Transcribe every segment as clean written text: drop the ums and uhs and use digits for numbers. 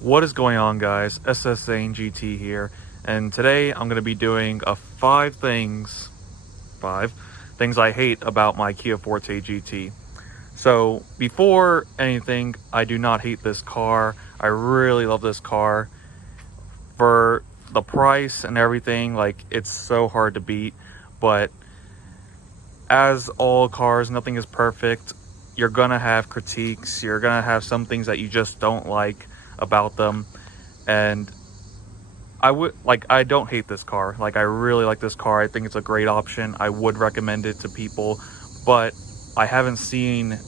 What is going on, guys? SSAN GT here, and today I'm going to be doing five things I hate about my Kia Forte GT. So before anything, I do not hate this car. I really love this car. For the price and everything, like, it's so hard to beat. But as all cars, nothing is perfect. You're gonna have critiques. You're gonna have some things that you just don't like about them. And I don't hate this car. Like, I really like this car. I think it's a great option. I would recommend it to people, but I haven't seen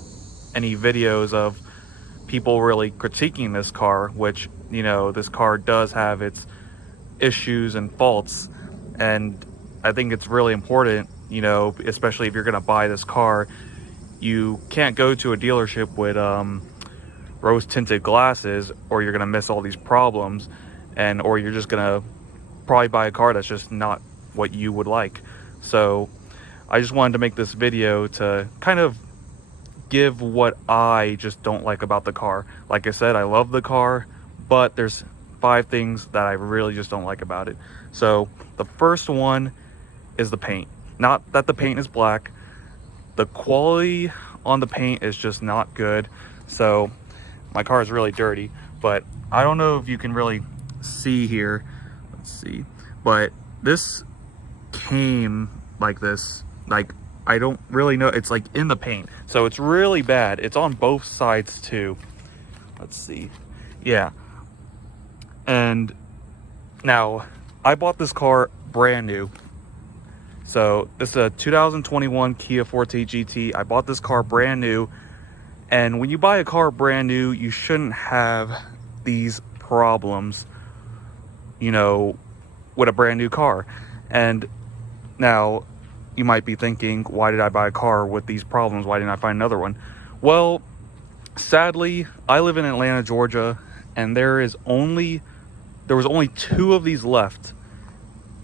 any videos of people really critiquing this car, which, this car does have its issues and faults. And I think it's really important, especially if you're going to buy this car, you can't go to a dealership with rose tinted glasses, or you're going to miss all these problems, or you're just going to probably buy a car that's just not what you would like. So I just wanted to make this video to kind of give what I just don't like about the car. Like I said, I love the car, but there's 5 things that I really just don't like about it. So the first one is the paint. Not that the paint is black, the quality on the paint is just not good. So my car is really dirty, but I don't know if you can really see here. Let's see. But this came like this. Like, I don't really know. It's like in the paint. So it's really bad. It's on both sides too. Let's see. Yeah. And now, I bought this car brand new. So this is a 2021 Kia Forte GT. I bought this car brand new. And when you buy a car brand new, you shouldn't have these problems, with a brand new car. And now you might be thinking, why did I buy a car with these problems? Why didn't I find another one? Well, sadly, I live in Atlanta, Georgia, and there was only 2 of these left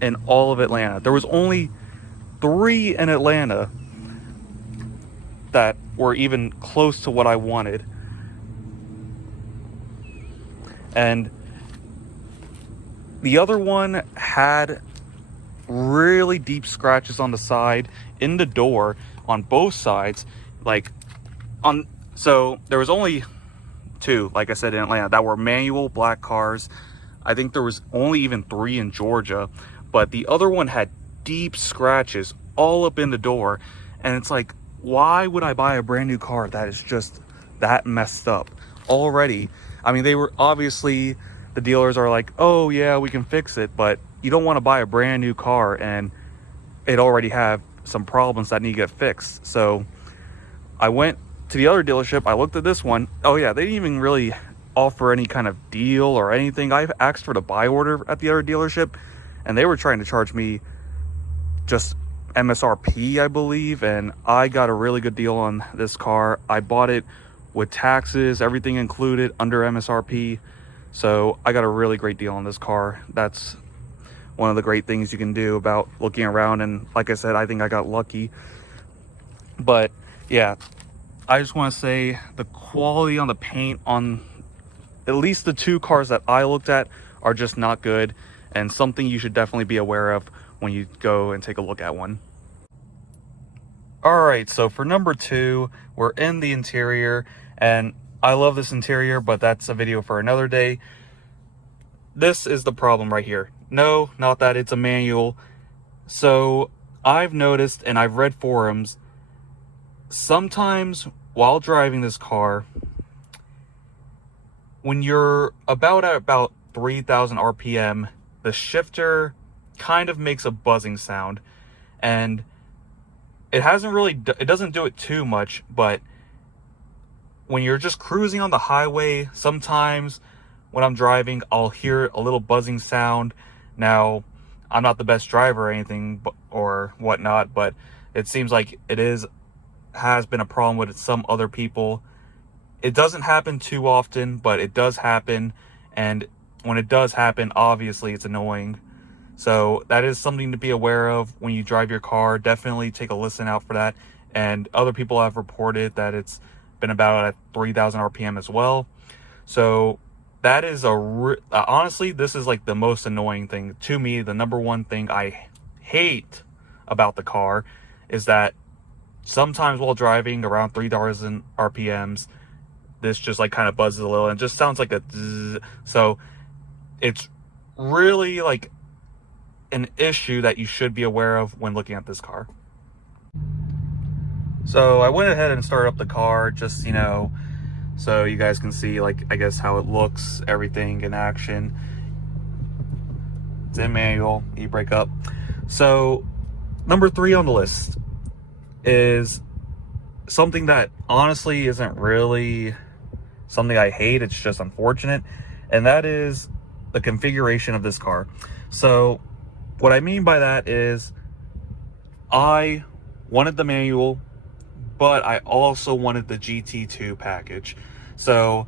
in all of Atlanta. There was only 3 in Atlanta that were even close to what I wanted. And the other one had really deep scratches on the side, in the door, on both sides. So there was only 2, like I said, in Atlanta that were manual black cars. I think there was only even 3 in Georgia, but the other one had deep scratches all up in the door. And it's like, why would I buy a brand new car that is just that messed up already? I mean, they were obviously, the dealers are like, oh yeah, we can fix it, but you don't want to buy a brand new car and it already have some problems that need to get fixed. So I went to the other dealership. I looked at this one. Oh yeah, they didn't even really offer any kind of deal or anything. I asked for the buy order at the other dealership, and they were trying to charge me just MSRP, I believe, and I got a really good deal on this car. I bought it with taxes, everything included, under MSRP. So I got a really great deal on this car. That's one of the great things you can do about looking around, and like I said, I think I got lucky. But yeah, I just want to say the quality on the paint on at least the 2 cars that I looked at are just not good, and something you should definitely be aware of when you go and take a look at one. Alright, so for number 2, we're in the interior, and I love this interior, but that's a video for another day. This is the problem right here. No, not that it's a manual. So I've noticed, and I've read forums, sometimes while driving this car, when you're at about 3,000 RPM, the shifter kind of makes a buzzing sound. And it doesn't do it too much, but when you're just cruising on the highway, sometimes when I'm driving, I'll hear a little buzzing sound. Now, I'm not the best driver or anything or whatnot, but it seems like has been a problem with some other people. It doesn't happen too often, but it does happen. And when it does happen, obviously it's annoying. So that is something to be aware of when you drive your car. Definitely take a listen out for that. And other people have reported that it's been about at 3,000 RPM as well. So that is honestly, this is like the most annoying thing to me. The number one thing I hate about the car is that sometimes while driving around 3,000 RPMs, this just like kind of buzzes a little and just sounds like a zzz. So it's really like an issue that you should be aware of when looking at this car. So I went ahead and started up the car just, so you guys can see, like, I guess how it looks, everything in action. It's in manual, e-brake up. So number 3 on the list is something that honestly isn't really something I hate, it's just unfortunate, and that is the configuration of this car. So what I mean by that is I wanted the manual, but I also wanted the GT2 package. So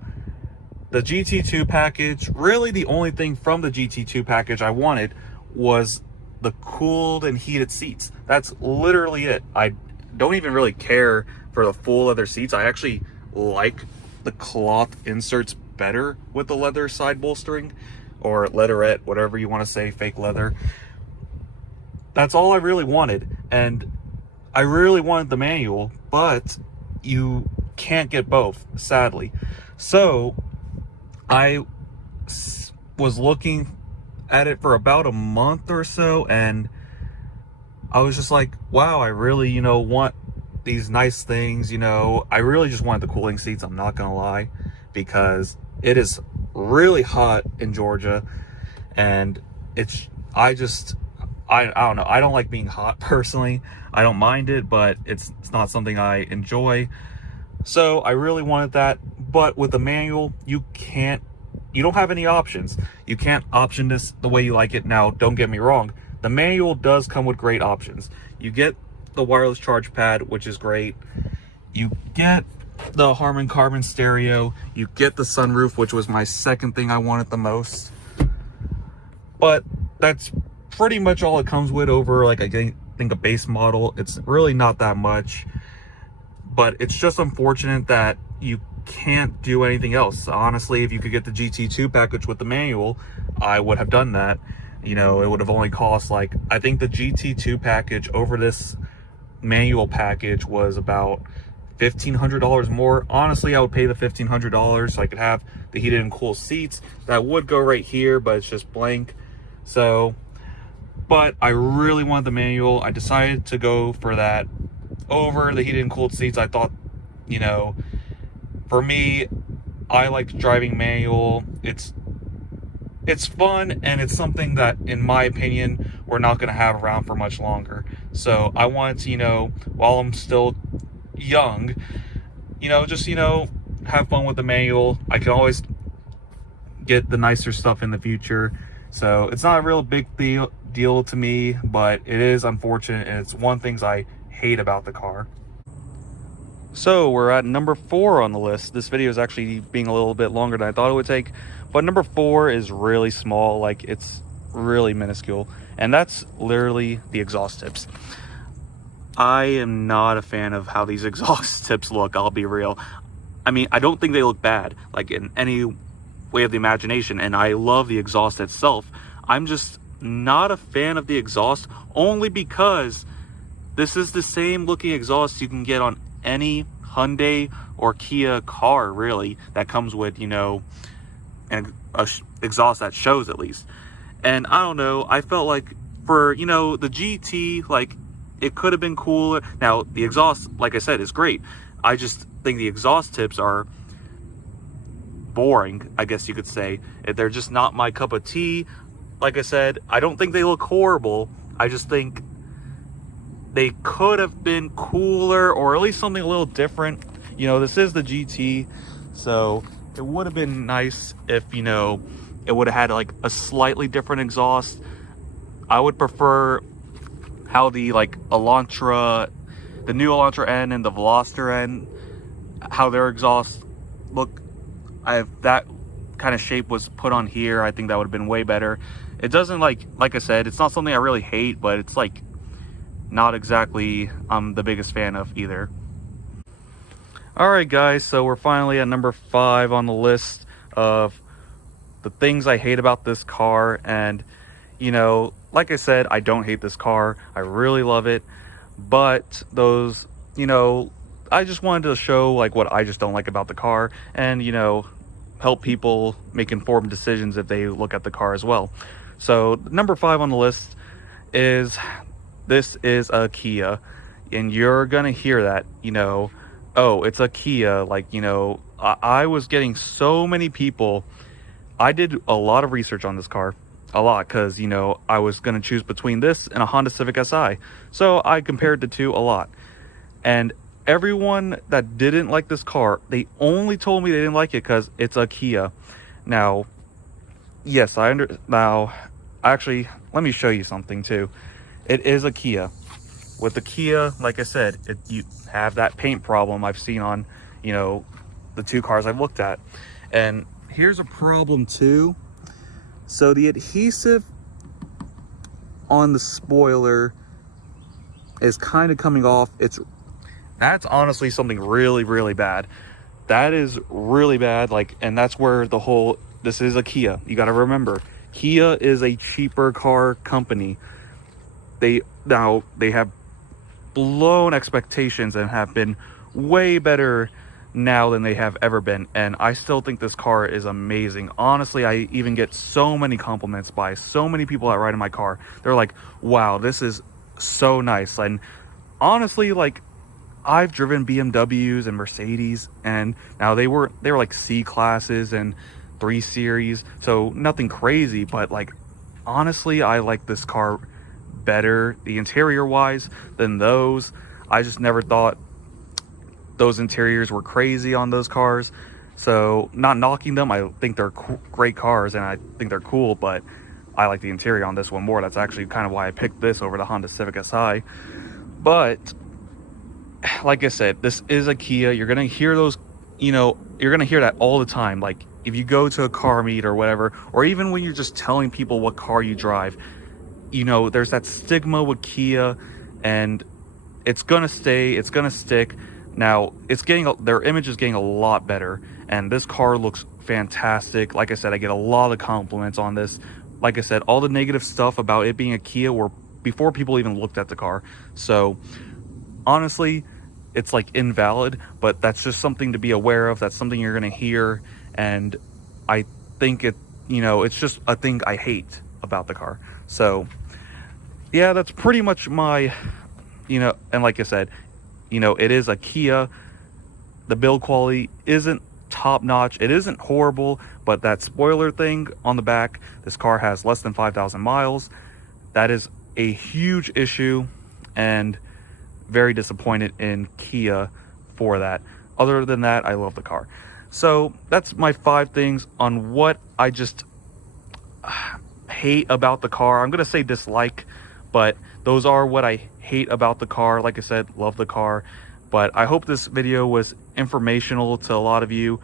the GT2 package, really the only thing from the GT2 package I wanted was the cooled and heated seats. That's literally it. I don't even really care for the full leather seats. I actually like the cloth inserts better with the leather side bolstering, or leatherette, whatever you want to say, fake leather. That's all I really wanted, and I really wanted the manual, but you can't get both, sadly. So I was looking at it for about a month or so, and I was just like, wow, I really, want these nice things. I really just wanted the cooling seats, I'm not gonna lie, because it is really hot in Georgia, and I don't know, I don't like being hot personally. I don't mind it, but it's not something I enjoy. So I really wanted that, but with the manual, you don't have any options. You can't option this the way you like it. Now, don't get me wrong, the manual does come with great options. You get the wireless charge pad, which is great. You get the Harman Kardon stereo. You get the sunroof, which was my second thing I wanted the most. But that's pretty much all it comes with over, like, I think a base model. It's really not that much, but it's just unfortunate that you can't do anything else. Honestly, if you could get the GT2 package with the manual, I would have done that. It would have only cost, like, I think the GT2 package over this manual package was about $1,500 more. Honestly, I would pay the $1,500 so I could have the heated and cool seats. That would go right here, but it's just blank. So, but I really wanted the manual. I decided to go for that over the heated and cooled seats. I thought, for me, I like driving manual. It's fun, and it's something that, in my opinion, we're not going to have around for much longer. So I wanted to, while I'm still young, just, have fun with the manual. I can always get the nicer stuff in the future. So it's not a real big deal to me, but it is unfortunate, and it's one of the things I hate about the car. So we're at number 4 on the list. This video is actually being a little bit longer than I thought it would take, but number 4 is really small, like it's really minuscule, and that's literally the exhaust tips. I am not a fan of how these exhaust tips look, I'll be real. I mean, I don't think they look bad, like in any way of the imagination, and I love the exhaust itself. I'm just not a fan of the exhaust, only because this is the same looking exhaust you can get on any Hyundai or Kia car, really, that comes with, an exhaust that shows, at least. And I don't know, I felt like for, the GT, like, it could have been cooler. Now, the exhaust, like I said, is great. I just think the exhaust tips are boring, I guess you could say. They're just not my cup of tea. Like I said, I don't think they look horrible. I just think they could have been cooler, or at least something a little different. This is the GT, so it would have been nice if, it would have had like a slightly different exhaust. I would prefer how the like Elantra, the new Elantra N and the Veloster N, how their exhaust look. That kind of shape was put on here. I think that would have been way better. It doesn't, like I said, it's not something I really hate, but it's like not exactly I'm the biggest fan of either. Alright guys, so we're finally at number 5 on the list of the things I hate about this car. And like I said, I don't hate this car. I really love it. But those, I just wanted to show like what I just don't like about the car, and help people make informed decisions if they look at the car as well. So number 5 on the list is, this is a Kia. And you're gonna hear that, oh, it's a Kia. Like, I was getting so many people. I did a lot of research on this car, a lot, because I was going to choose between this and a Honda Civic Si. So I compared the two a lot, and everyone that didn't like this car, they only told me they didn't like it because it's a Kia. Now, yes, now actually, let me show you something too. It is a Kia. With the Kia, like I said, you have that paint problem I've seen on the 2 cars I've looked at. And here's a problem too. So the adhesive on the spoiler is kind of coming off. That's honestly something really, really bad. That is really bad. Like, and that's where this is a Kia. You got to remember, Kia is a cheaper car company. They have blown expectations and have been way better now than they have ever been, and I still think this car is amazing. Honestly, I even get so many compliments by so many people that ride in my car. They're like, wow, this is so nice. And honestly, like, I've driven BMWs and Mercedes, and now they were like C classes and 3 Series, so nothing crazy, but like, honestly, I like this car better, the interior wise, than those. I just never thought those interiors were crazy on those cars. So, not knocking them, I think they're great cars and I think they're cool, but I like the interior on this one more. That's actually kind of why I picked this over the Honda Civic Si. But like I said, this is a Kia. You're gonna hear those, you're gonna hear that all the time. Like, if you go to a car meet or whatever, or even when you're just telling people what car you drive, there's that stigma with Kia, and it's gonna stay, it's gonna stick. Now, their image is getting a lot better, and this car looks fantastic. Like I said, I get a lot of compliments on this. Like I said, all the negative stuff about it being a Kia were before people even looked at the car. So honestly, it's like invalid, but that's just something to be aware of. That's something you're gonna hear, and I think it's just a thing I hate about the car. So yeah, that's pretty much my, and like I said, it is a Kia. The build quality isn't top notch. It isn't horrible, but that spoiler thing on the back, this car has less than 5,000 miles. That is a huge issue, and very disappointed in Kia for that. Other than that, I love the car. So that's my 5 things on what I just hate about the car. I'm gonna say dislike, but those are what I hate about the car. Like I said, love the car. But I hope this video was informational to a lot of you.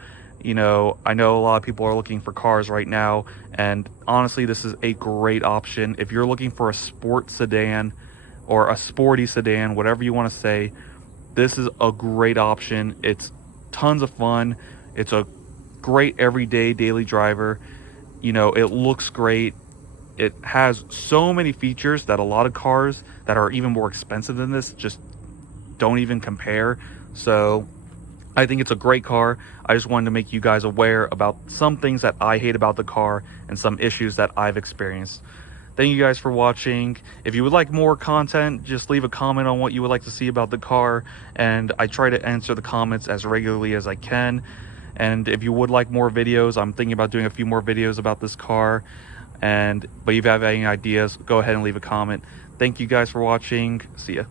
I know a lot of people are looking for cars right now, and honestly, this is a great option. If you're looking for a sport sedan or a sporty sedan, whatever you want to say, this is a great option. It's tons of fun. It's a great everyday daily driver. It looks great. It has so many features that a lot of cars that are even more expensive than this just don't even compare. So I think it's a great car. I just wanted to make you guys aware about some things that I hate about the car and some issues that I've experienced. Thank you guys for watching. If you would like more content, just leave a comment on what you would like to see about the car, and I try to answer the comments as regularly as I can. And if you would like more videos, I'm thinking about doing a few more videos about this car. But if you have any ideas, go ahead and leave a comment. Thank you guys for watching. See ya.